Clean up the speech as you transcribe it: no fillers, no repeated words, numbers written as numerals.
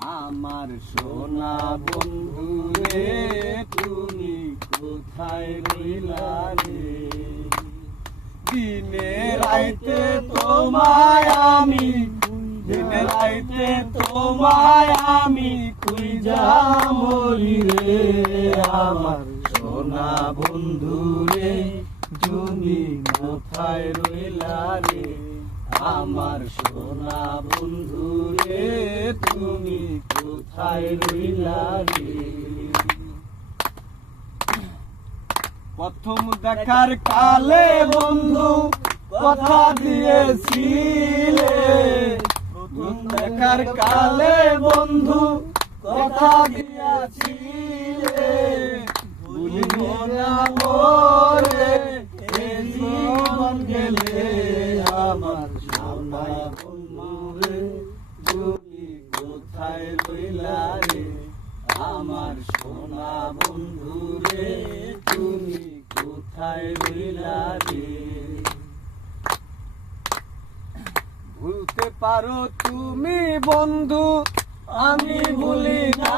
আমার সোনা বন্ধু রে তুমি কোথায় রইলা রে? দিনে রাইতে তোমায় আমি, দিনে রাইতে তোমায় আমি খুঁজা মরি রে। আমার সোনা বন্ধু রে তুমি কোথায় রইলা রে? আমার সোনা বন্ধু রে তুমি কোথায় রইলা রে? প্রথম দেখার কালে বন্ধু কথা দিয়েছিলে, প্রথম দেখার কালে বন্ধু কথা দিয়েছিলে, ভুলিব না মোরে এ জীবন গেলে। আমার সোনা বন্ধু রে তুমি কোথায় রইলা রে? আমার সোনা বন্ধু রে তুমি কোথায় রইলা রে? ভুলতে পারো তুমি বন্ধু, আমি ভুলি না।